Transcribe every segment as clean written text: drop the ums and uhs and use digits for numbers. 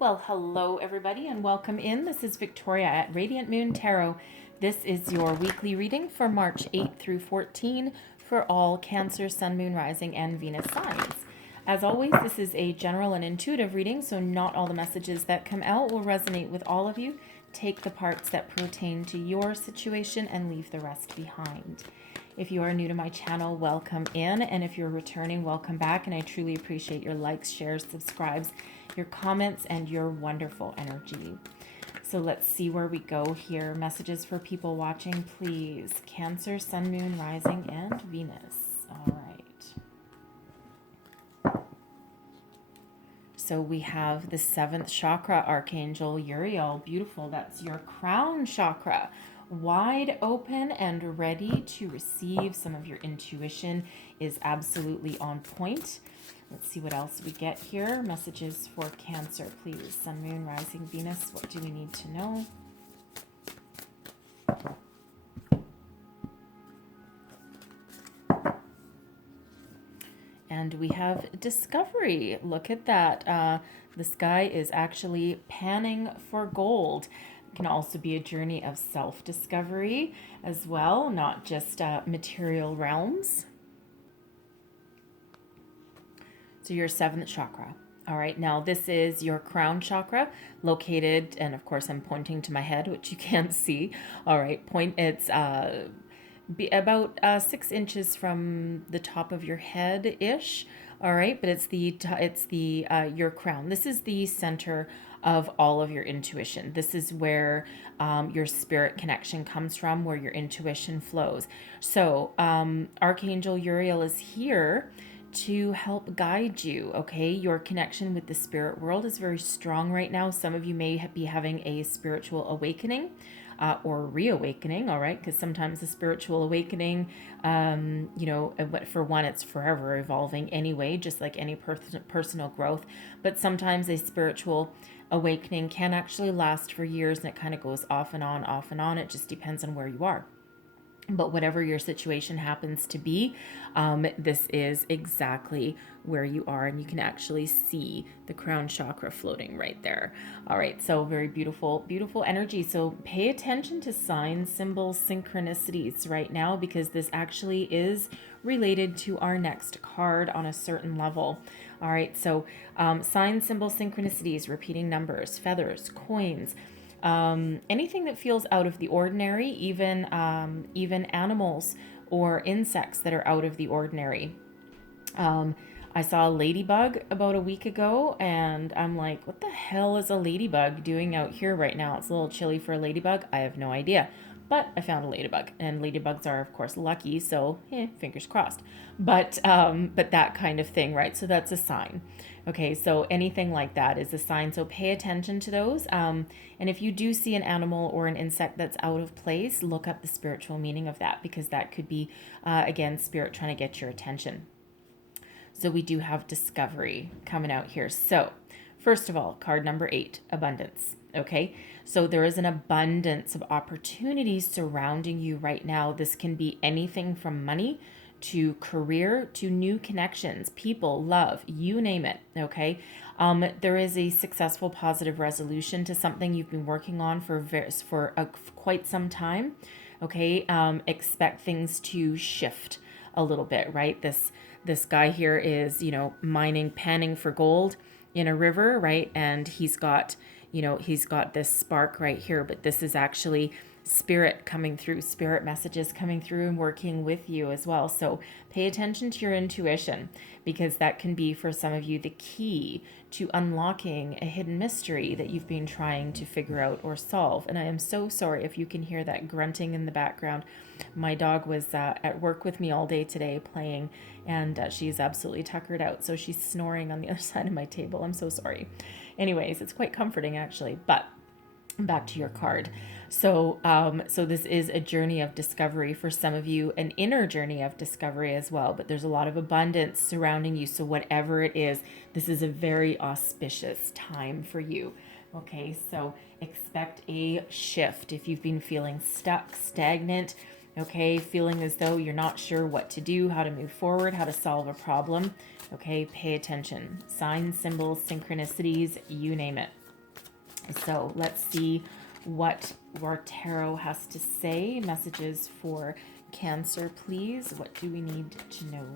Well, hello everybody and welcome in. This is Victoria at Radiant Moon Tarot. This is your weekly reading for March 8th through 14 for all Cancer, Sun, Moon, Rising, and Venus signs. As always, this is a general and intuitive reading, so not all the messages that come out will resonate with all of you. Take the parts that pertain to your situation and leave the rest behind. If you are new to my channel, welcome in. And if you're returning, welcome back. And I truly appreciate your likes, shares, subscribes, your comments, and your wonderful energy. So let's see where we go here. Messages for people watching, please. Cancer, Sun, Moon, Rising, and Venus. All right. So we have the 7th chakra, Archangel Uriel. Beautiful. That's your crown chakra. Wide open and ready to receive. Some of your intuition is absolutely on point. Let's see what else we get here. Messages for Cancer, please. Sun, Moon, Rising, Venus. What do we need to know? And we have discovery. Look at that. The sky is actually panning for gold. It can also be a journey of self-discovery as well, not just material realms. So your 7th chakra. All right, now this is your crown chakra located, and of course I'm pointing to my head, which you can't see. All right, it's about 6 inches from the top of your head ish. All right, but it's your crown. This is the center of all of your intuition. This is where your spirit connection comes from, where your intuition flows. So Archangel Uriel is here to help guide you. Okay, your connection with the spirit world is very strong right now. Some of you may be having a spiritual awakening or reawakening. All right, because sometimes the spiritual awakening, for one, it's forever evolving anyway, just like any personal growth. But sometimes a spiritual awakening can actually last for years, and it kind of goes off and on, off and on. It just depends on where you are. But whatever your situation happens to be, this is exactly where you are, and you can actually see the crown chakra floating right there. All right, so very beautiful, beautiful energy. So pay attention to signs, symbols, synchronicities right now, because this actually is related to our next card on a certain level. All right, so signs, symbols, synchronicities, repeating numbers, feathers, coins, anything that feels out of the ordinary, even animals or insects that are out of the ordinary. I saw a ladybug about a week ago, and I'm like, what the hell is a ladybug doing out here right now? It's a little chilly for a ladybug. I have no idea. But I found a ladybug, and ladybugs are, of course, lucky, so fingers crossed. But that kind of thing, right? So that's a sign. Okay, so anything like that is a sign. So pay attention to those. And if you do see an animal or an insect that's out of place, look up the spiritual meaning of that, because that could be, again, spirit trying to get your attention. So we do have discovery coming out here. So first of all, card number 8, abundance. Okay, so there is an abundance of opportunities surrounding you right now. This can be anything from money to career to new connections, people, love, you name it. Okay, there is a successful positive resolution to something you've been working on for quite some time. Okay, expect things to shift a little bit, right? This guy here is, panning for gold in a river, right? And he's got this spark right here, but this is actually spirit coming through, spirit messages coming through and working with you as well. So pay attention to your intuition, because that can be, for some of you, the key to unlocking a hidden mystery that you've been trying to figure out or solve. And I am so sorry if you can hear that grunting in the background. My dog was at work with me all day today playing, and she's absolutely tuckered out, so she's snoring on the other side of my table. I'm so sorry. Anyways, it's quite comforting actually. But back to your card. So this is a journey of discovery for some of you, an inner journey of discovery as well, but there's a lot of abundance surrounding you. So whatever it is, this is a very auspicious time for you. Okay, so expect a shift if you've been feeling stuck, stagnant, okay, feeling as though you're not sure what to do, how to move forward, how to solve a problem. Okay, pay attention. Signs, symbols, synchronicities, you name it. So let's see what our tarot has to say. Messages for Cancer, please. What do we need to know?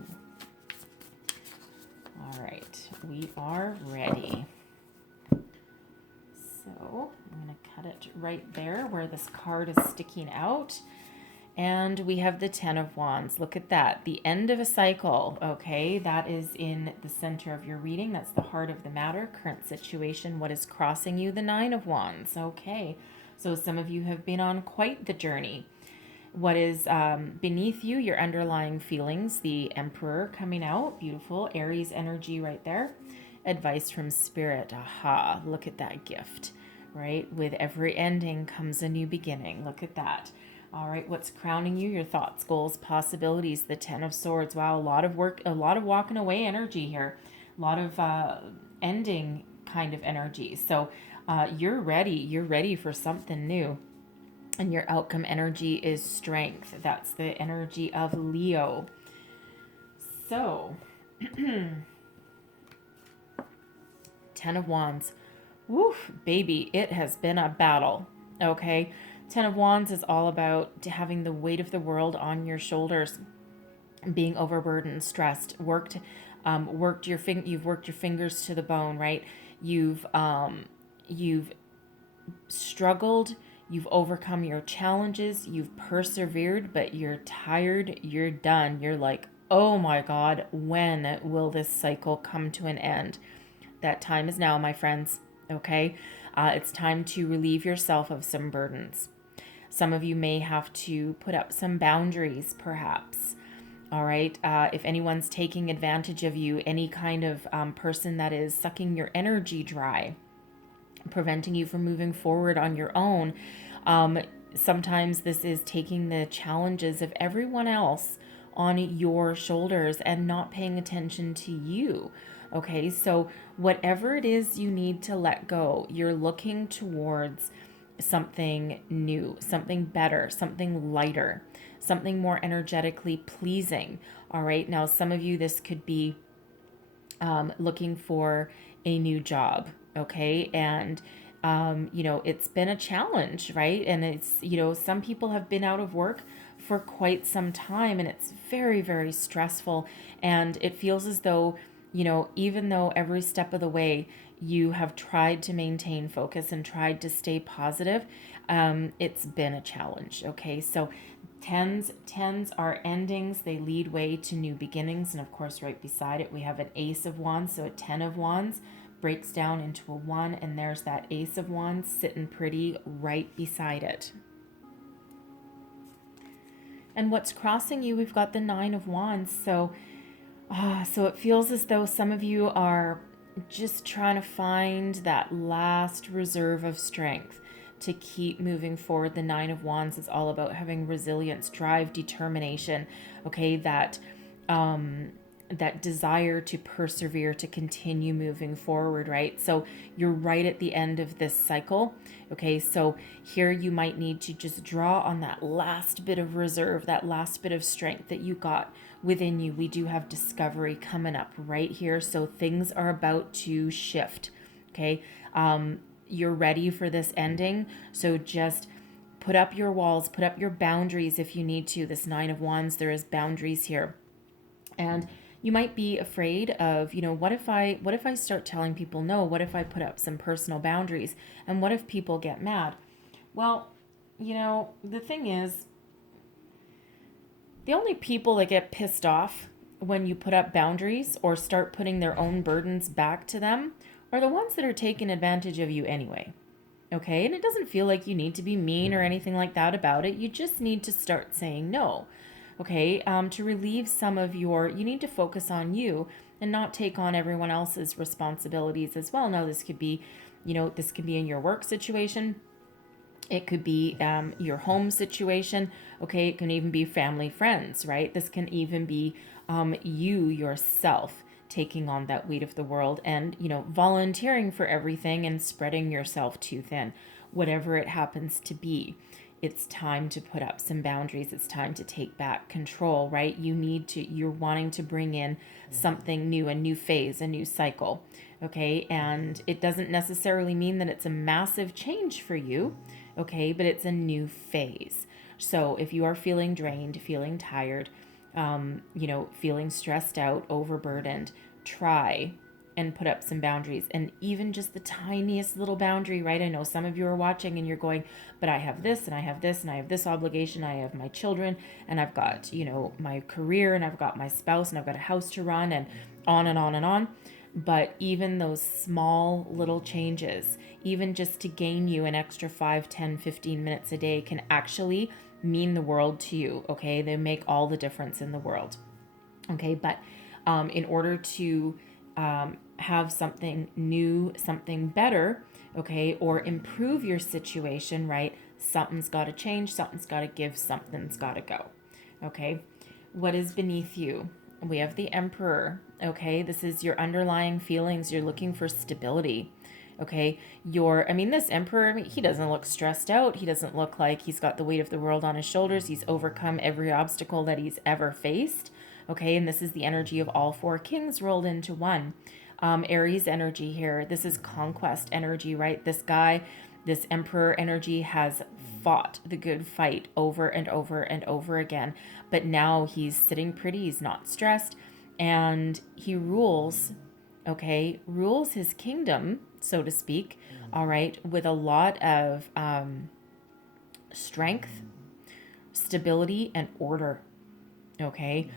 All right, we are ready. So I'm going to cut it right there where this card is sticking out. And we have the Ten of Wands. Look at that. The end of a cycle. Okay, that is in the center of your reading. That's the heart of the matter. Current situation. What is crossing you? The Nine of Wands. Okay, so some of you have been on quite the journey. What is beneath you? Your underlying feelings. The Emperor coming out. Beautiful. Aries energy right there. Advice from Spirit. Aha, look at that gift, right? With every ending comes a new beginning. Look at that. All right, what's crowning you? Your thoughts, goals, possibilities. The Ten of Swords. Wow, a lot of work, a lot of walking away energy here. A lot of ending kind of energy. So you're ready. You're ready for something new. And your outcome energy is strength. That's the energy of Leo. So, Ten of Wands. Woof, baby, it has been a battle. Okay. Ten of Wands is all about having the weight of the world on your shoulders, being overburdened, stressed, you've worked your fingers to the bone, right? You've struggled, you've overcome your challenges, you've persevered, but you're tired, you're done. You're like, oh my God, when will this cycle come to an end? That time is now, my friends. Okay. It's time to relieve yourself of some burdens. Some of you may have to put up some boundaries, perhaps. All right. If anyone's taking advantage of you, any kind of person that is sucking your energy dry, preventing you from moving forward on your own. Sometimes this is taking the challenges of everyone else on your shoulders and not paying attention to you. Okay. So whatever it is you need to let go, you're looking towards something new, something better, something lighter, something more energetically pleasing. All right. Now, some of you, this could be looking for a new job. Okay. And, it's been a challenge, right? And it's, some people have been out of work for quite some time and it's very, very stressful. And it feels as though, even though every step of the way you have tried to maintain focus and tried to stay positive, it's been a challenge. Okay. So tens are endings. They lead way to new beginnings. And of course, right beside it, we have an Ace of Wands. So a 10 of Wands breaks down into a 1. And there's that Ace of Wands sitting pretty right beside it. And what's crossing you? We've got the 9 of Wands. So it feels as though some of you are just trying to find that last reserve of strength to keep moving forward. The 9 of Wands is all about having resilience, drive, determination. Okay, that desire to persevere, to continue moving forward, right? So you're right at the end of this cycle. Okay, so here you might need to just draw on that last bit of reserve, that last bit of strength that you got within you. We do have discovery coming up right here. So things are about to shift. Okay. You're ready for this ending. So just put up your walls, put up your boundaries if you need to. This 9 of Wands, there is boundaries here. And you might be afraid of, what if I start telling people no? What if I put up some personal boundaries? And what if people get mad? Well, the thing is, the only people that get pissed off when you put up boundaries or start putting their own burdens back to them are the ones that are taking advantage of you anyway. Okay? And it doesn't feel like you need to be mean or anything like that about it. You just need to start saying no. Okay? To relieve some of you need to focus on you and not take on everyone else's responsibilities as well. Now, this could be, this could be in your work situation. It could be your home situation. Okay, it can even be family, friends, right? This can even be you yourself taking on that weight of the world and, volunteering for everything and spreading yourself too thin. Whatever it happens to be, it's time to put up some boundaries. It's time to take back control, right? You're wanting to bring in something new, a new phase, a new cycle. Okay. And it doesn't necessarily mean that it's a massive change for you. Okay. But it's a new phase. So if you are feeling drained, feeling tired, feeling stressed out, overburdened, try and put up some boundaries, and even just the tiniest little boundary, right? I know some of you are watching and you're going, but I have this and I have this and I have this obligation. I have my children and I've got, my career and I've got my spouse and I've got a house to run and on and on and on. But even those small little changes, even just to gain you an extra 5, 10, 15 minutes a day can actually mean the world to you. Okay. They make all the difference in the world. Okay. But in order to have something new, something better, okay, or improve your situation, right? Something's got to change, something's got to give, something's got to go. Okay. What is beneath you? We have the Emperor. Okay. This is your underlying feelings. You're looking for stability. Okay. This Emperor, he doesn't look stressed out. He doesn't look like he's got the weight of the world on his shoulders. He's overcome every obstacle that he's ever faced. Okay. And this is the energy of all four kings rolled into one. Aries energy here. This is conquest energy, right? This guy, this Emperor energy has fought the good fight over and over and over again. But now he's sitting pretty. He's not stressed. And he rules, okay, rules his kingdom, so to speak, all right, with a lot of strength, stability, and order. Okay.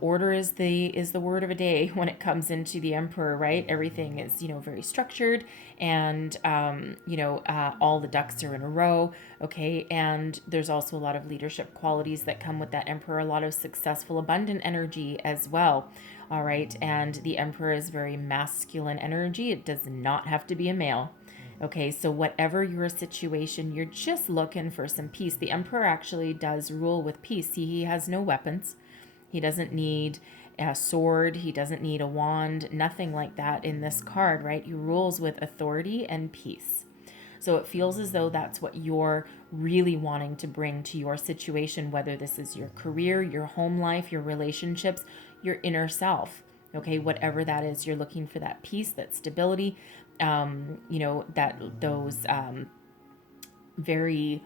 Order is the word of a day when it comes into the Emperor, right? Everything is, very structured and, all the ducks are in a row. Okay. And there's also a lot of leadership qualities that come with that Emperor, a lot of successful, abundant energy as well. All right. And the Emperor is very masculine energy. It does not have to be a male. Okay, so whatever your situation, you're just looking for some peace. The Emperor actually does rule with peace. See, he has no weapons. He doesn't need a sword. He doesn't need a wand. Nothing like that in this card, right? He rules with authority and peace. So it feels as though that's what you're really wanting to bring to your situation, whether this is your career, your home life, your relationships, your inner self. Okay, whatever that is, you're looking for that peace, that stability, those very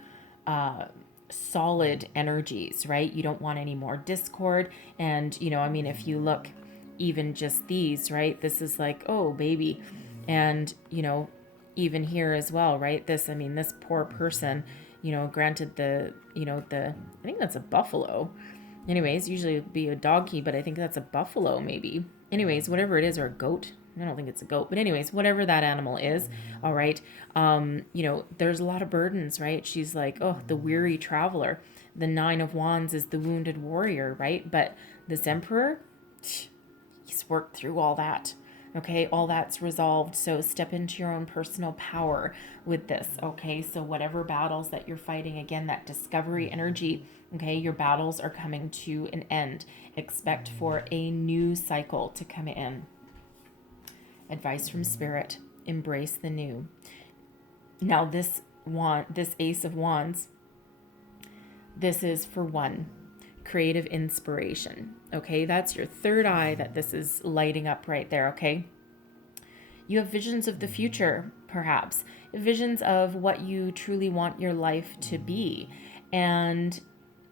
solid energies, right? You don't want any more discord. And, if you look even just these, right, this is like, oh, baby. And, even here as well, right? This poor person, granted I think that's a buffalo. Anyways, usually it'd be a donkey, but I think that's a buffalo maybe. Anyways, whatever it is, or a goat. I don't think it's a goat, but anyways, whatever that animal is, all right. There's a lot of burdens, right? She's like, oh, the weary traveler. The 9 of Wands is the wounded warrior, right? But this Emperor, he's worked through all that. Okay, all that's resolved. So step into your own personal power with this. Okay, so whatever battles that you're fighting, again, that discovery energy, okay, your battles are coming to an end. Expect for a new cycle to come in. Advice from Spirit: embrace the new. Now this Ace of Wands, this is for one, creative inspiration. Okay, that's your third eye that this is lighting up right there. Okay, you have visions of the future, perhaps visions of what you truly want your life to be, and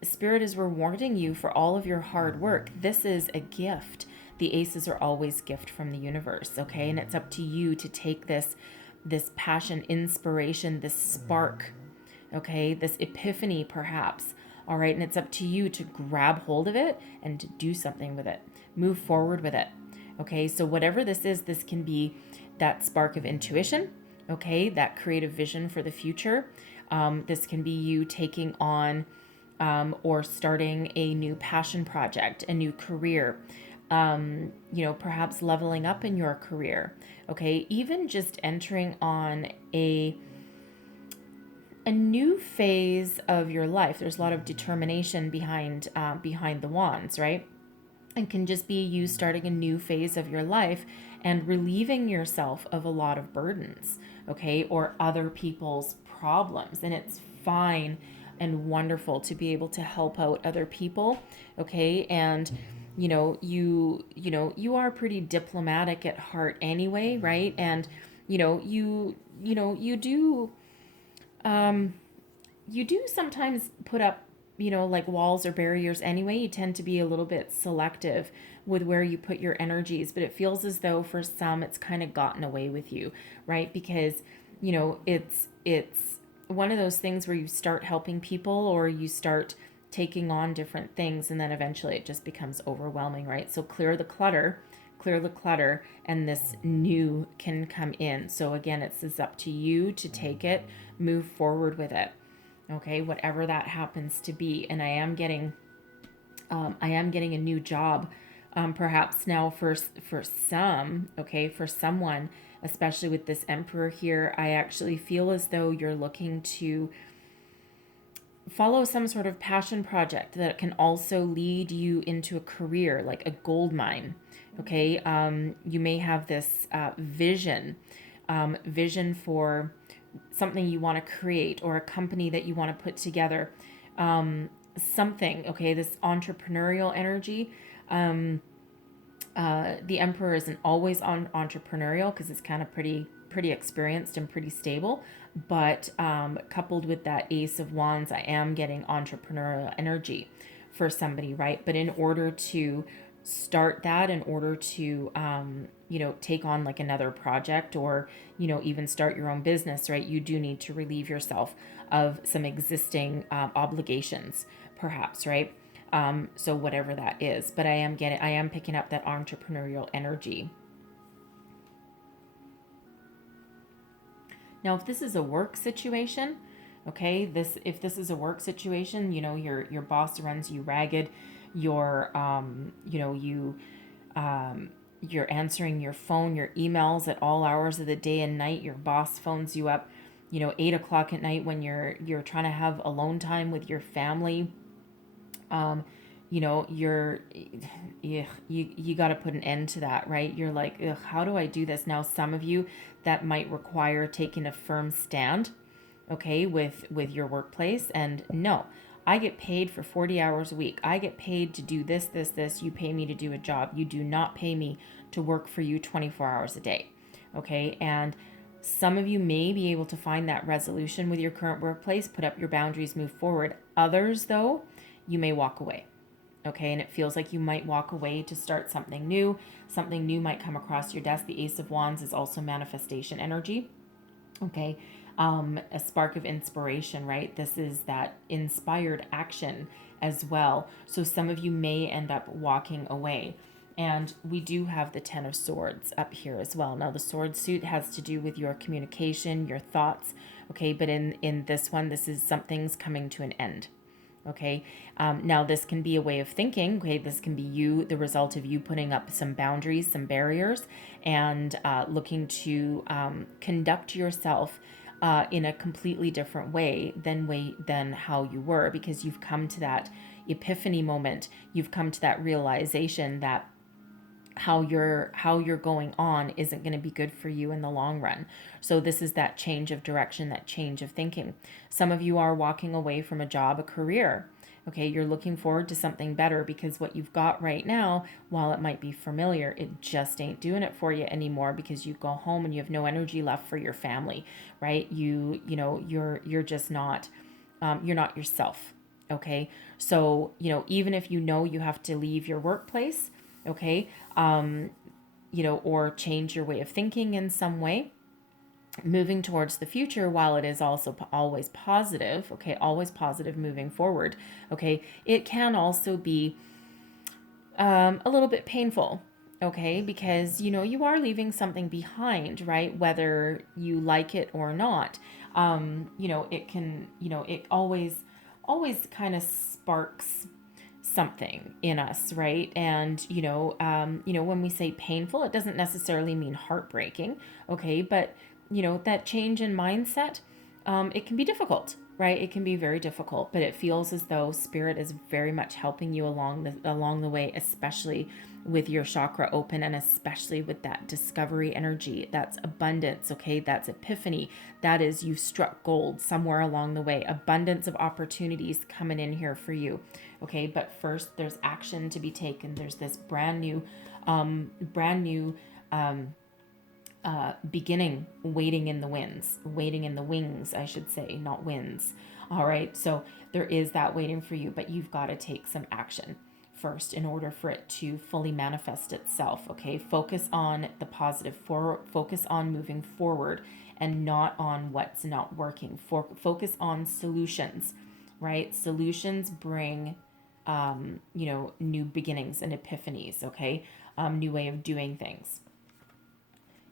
Spirit is rewarding you for all of your hard work. This is a gift. The aces are always gift from the universe, okay? And it's up to you to take this passion, inspiration, this spark, okay? This epiphany, perhaps, all right? And it's up to you to grab hold of it and to do something with it. Move forward with it, okay? So whatever this is, this can be that spark of intuition, okay? That creative vision for the future. This can be you taking on or starting a new passion project, a new career, perhaps leveling up in your career. Okay. Even just entering on a new phase of your life. There's a lot of determination behind the wands, right? It can just be you starting a new phase of your life and relieving yourself of a lot of burdens, okay, or other people's problems. And it's fine and wonderful to be able to help out other people, okay? And, you are pretty diplomatic at heart anyway, right? And you do you do sometimes put up, like walls or barriers anyway. You tend to be a little bit selective with where you put your energies, but it feels as though for some it's kind of gotten away with you, right? Because, it's one of those things where you start helping people or you start taking on different things and then eventually it just becomes overwhelming, right? So clear the clutter, and this new can come in. So again, it's up to you to take it, move forward with it. Okay, whatever that happens to be. And I am getting a new job, perhaps now for some, okay, for someone, especially with this Emperor here. I actually feel as though you're looking to follow some sort of passion project that can also lead you into a career, like a gold mine. Okay, you may have this vision for something you want to create or a company that you want to put together. Something, okay, this entrepreneurial energy. The Emperor isn't always entrepreneurial because it's kind of pretty experienced and pretty stable, but coupled with that Ace of Wands, I am getting entrepreneurial energy for somebody, right? But in order to start that, in order to take on like another project or even start your own business, right, you do need to relieve yourself of some existing obligations, perhaps, right? So whatever that is, but I am picking up that entrepreneurial energy. Now, if this is a work situation, okay, if this is a work situation, your boss runs you ragged, you're you're answering your phone, your emails at all hours of the day and night. Your boss phones you up, 8 o'clock at night when you're trying to have alone time with your family. You got to put an end to that, right? You're like, ugh, how do I do this now? Some of you, that might require taking a firm stand, okay, with your workplace. And no, I get paid for 40 hours a week. I get paid to do this. You pay me to do a job. You do not pay me to work for you 24 hours a day, okay? And some of you may be able to find that resolution with your current workplace, put up your boundaries, move forward. Others, though, you may walk away. Okay, and it feels like you might walk away to start something new. Something new might come across your desk. The Ace of Wands is also manifestation energy. Okay, a spark of inspiration, right? This is that inspired action as well. So some of you may end up walking away. And we do have the Ten of Swords up here as well. Now, the sword suit has to do with your communication, your thoughts. Okay, but in this one, this is something's coming to an end. Okay, now this can be a way of thinking. Okay, this can be the result of you putting up some boundaries, some barriers, and looking to conduct yourself in a completely different way than how you were, because you've come to that epiphany moment. You've come to that realization that how you're going on isn't going to be good for you in the long run. So this is that change of direction, that change of thinking. Some of you are walking away from a job, a career. Okay, you're looking forward to something better because what you've got right now, while it might be familiar, it just ain't doing it for you anymore, because you go home and you have no energy left for your family, right? You're just not you're not yourself. Okay, so even if you have to leave your workplace, okay, or change your way of thinking in some way, moving towards the future, while it is also always positive, okay, always positive moving forward, okay, it can also be a little bit painful, okay, because you are leaving something behind, right? Whether you like it or not, it can, it always kind of sparks something in us, right? And when we say painful, it doesn't necessarily mean heartbreaking, okay? But that change in mindset, it can be difficult, right? It can be very difficult, but it feels as though spirit is very much helping you along the way, especially with your chakra open, and especially with that discovery energy. That's abundance, okay? That's epiphany. That is, you've struck gold somewhere along the way. Abundance of opportunities coming in here for you, okay? But first, there's action to be taken. There's this brand new beginning waiting in the wings, I should say, not winds. All right, so there is that waiting for you, but you've got to take some action first in order for it to fully manifest itself. Okay, focus on the positive, focus on moving forward and not on what's not working. Focus on solutions, right? Solutions bring new beginnings and epiphanies. Okay, new way of doing things.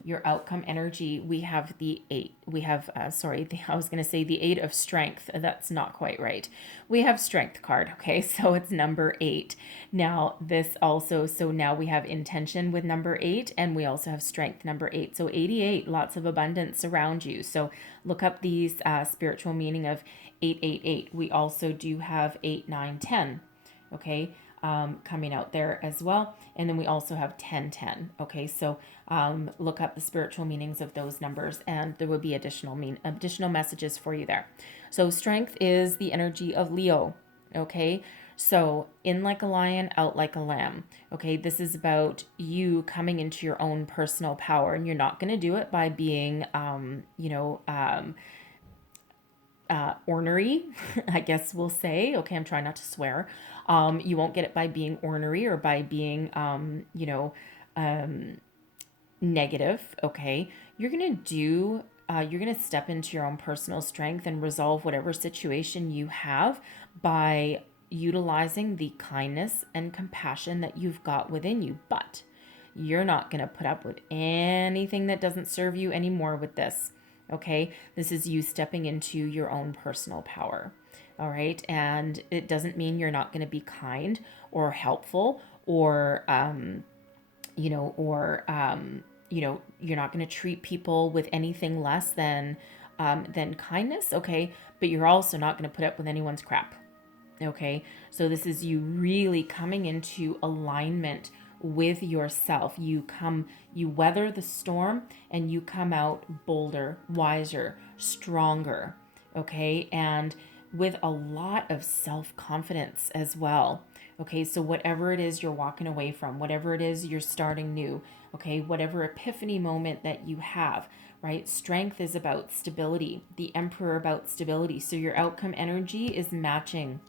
Your outcome energy, we have the eight. We have, I was going to say the 8 of strength. That's not quite right. We have strength card. Okay. So it's number 8. Now this also, so now we have intention with number 8, and we also have strength number 8. So 88, lots of abundance around you. So look up these spiritual meaning of 888. We also do have 8, 9, 10. Okay. Coming out there as well. And then we also have 1010. Okay, so look up the spiritual meanings of those numbers, and there will be additional messages for you there. So strength is the energy of Leo. Okay, so in like a lion, out like a lamb. Okay, this is about you coming into your own personal power, and you're not going to do it by being, ornery, I guess we'll say. Okay, I'm trying not to swear. You won't get it by being ornery or by being, negative. Okay, you're gonna step into your own personal strength and resolve whatever situation you have by utilizing the kindness and compassion that you've got within you. But you're not gonna put up with anything that doesn't serve you anymore with this. Okay, this is you stepping into your own personal power. All right, and it doesn't mean you're not going to be kind or helpful, or you're not going to treat people with anything less than kindness. Okay, but you're also not going to put up with anyone's crap. Okay, so this is you really coming into alignment with yourself. You weather the storm, and you come out bolder, wiser, stronger. Okay, and with a lot of self-confidence as well. Okay, so whatever it is you're walking away from, whatever it is you're starting new, okay, whatever epiphany moment that you have, right? Strength is about stability, the Emperor about stability. So your outcome energy is matching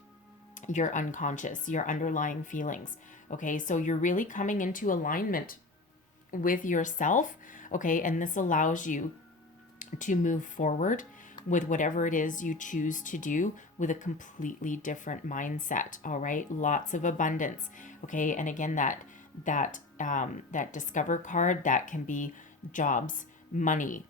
your unconscious, your underlying feelings. Okay, so you're really coming into alignment with yourself. Okay, and this allows you to move forward with whatever it is you choose to do with a completely different mindset. All right, lots of abundance. Okay, and again, that discover card, that can be jobs, money,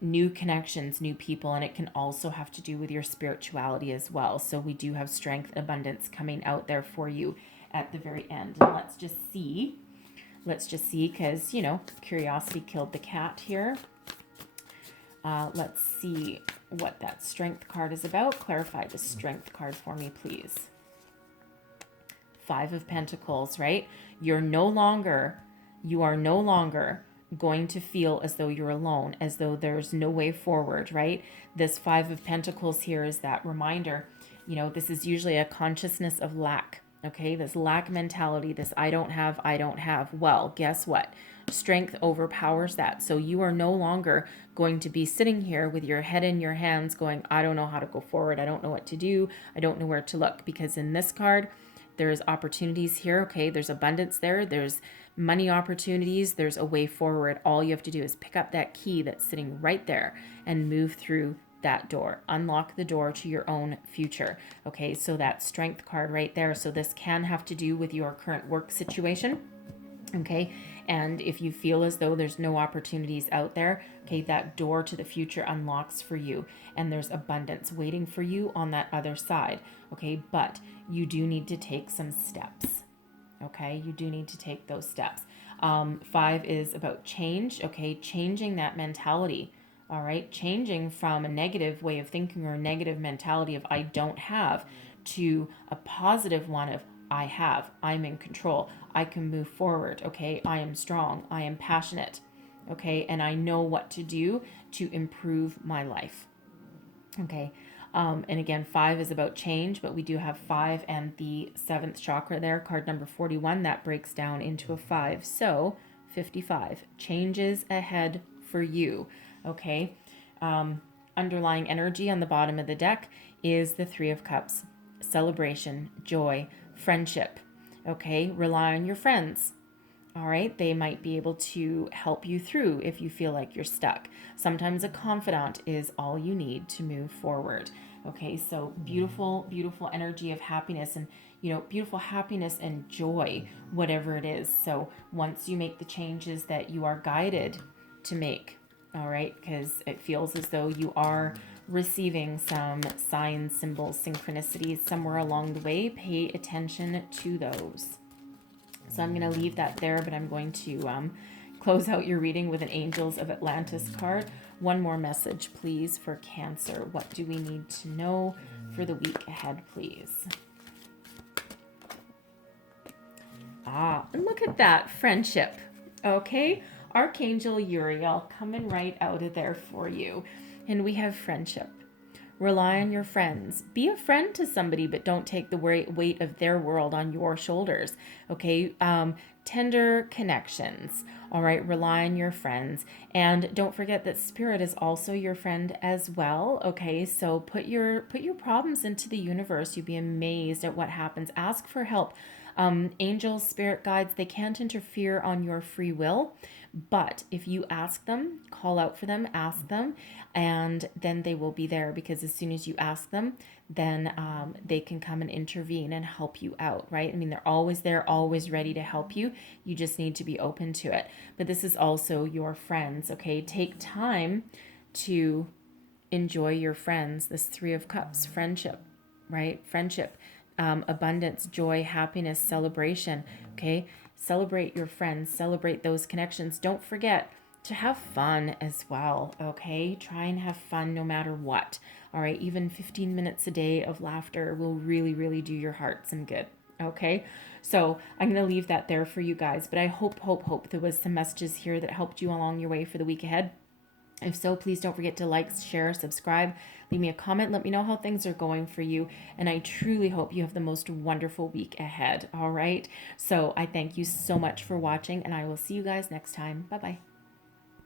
new connections, new people, and it can also have to do with your spirituality as well. So we do have strength and abundance coming out there for you at the very end. And let's just see, because curiosity killed the cat here. Let's see what that strength card is about. Clarify the strength card for me, please. 5 of Pentacles, right? You are no longer going to feel as though you're alone, as though there's no way forward, right? This 5 of Pentacles here is that reminder. This is usually a consciousness of lack. Okay, this lack mentality, this I don't have. Well, guess what? Strength overpowers that. So you are no longer going to be sitting here with your head in your hands going, I don't know how to go forward. I don't know what to do. I don't know where to look. Because in this card, there's opportunities here. Okay, there's abundance there. There's money opportunities. There's a way forward. All you have to do is pick up that key that's sitting right there and move through that door. Unlock the door to your own future. Okay, so that strength card right there. So this can have to do with your current work situation. Okay, and if you feel as though there's no opportunities out there, okay, that door to the future unlocks for you, and there's abundance waiting for you on that other side. Okay, but you do need to take some steps. Okay, you do need to take those steps. 5 is about change. Okay, changing that mentality. All right, changing from a negative way of thinking or a negative mentality of I don't have to a positive one of I have, I'm in control, I can move forward, okay, I am strong, I am passionate, okay, and I know what to do to improve my life. Okay. And again, 5 is about change, but we do have 5 and the 7th chakra there, card number 41, that breaks down into a 5. So 55, changes ahead for you. Okay. Underlying energy on the bottom of the deck is the 3 of Cups, celebration, joy, friendship. Okay. Rely on your friends. All right, they might be able to help you through if you feel like you're stuck. Sometimes a confidant is all you need to move forward. Okay, so beautiful, beautiful energy of happiness and, beautiful happiness and joy, whatever it is. So once you make the changes that you are guided to make, all right, because it feels as though you are receiving some signs, symbols, synchronicities somewhere along the way, pay attention to those. So I'm going to leave that there, but I'm going to close out your reading with an Angels of Atlantis card. One more message, please, for Cancer. What do we need to know for the week ahead, please? And look at that, friendship. Okay, Archangel Uriel coming right out of there for you. And we have friendship. Rely on your friends. Be a friend to somebody, but don't take the weight of their world on your shoulders. Okay. Tender connections. All right. Rely on your friends. And don't forget that spirit is also your friend as well. Okay. So put your problems into the universe. You'd be amazed at what happens. Ask for help. Angels, spirit guides, they can't interfere on your free will. But if you ask them, call out for them, ask them, and then they will be there, because as soon as you ask them, then they can come and intervene and help you out, right? I mean, they're always there, always ready to help you. You just need to be open to it. But this is also your friends, okay? Take time to enjoy your friends. This 3 of Cups, friendship, right? Friendship, abundance, joy, happiness, celebration, okay? Celebrate your friends, celebrate those connections. Don't forget to have fun as well, okay? Try and have fun no matter what, all right? Even 15 minutes a day of laughter will really, really do your heart some good, okay? So I'm going to leave that there for you guys, but I hope there was some messages here that helped you along your way for the week ahead. If so, please don't forget to like, share, subscribe, leave me a comment, let me know how things are going for you. And I truly hope you have the most wonderful week ahead. All right. So I thank you so much for watching, and I will see you guys next time. Bye-bye.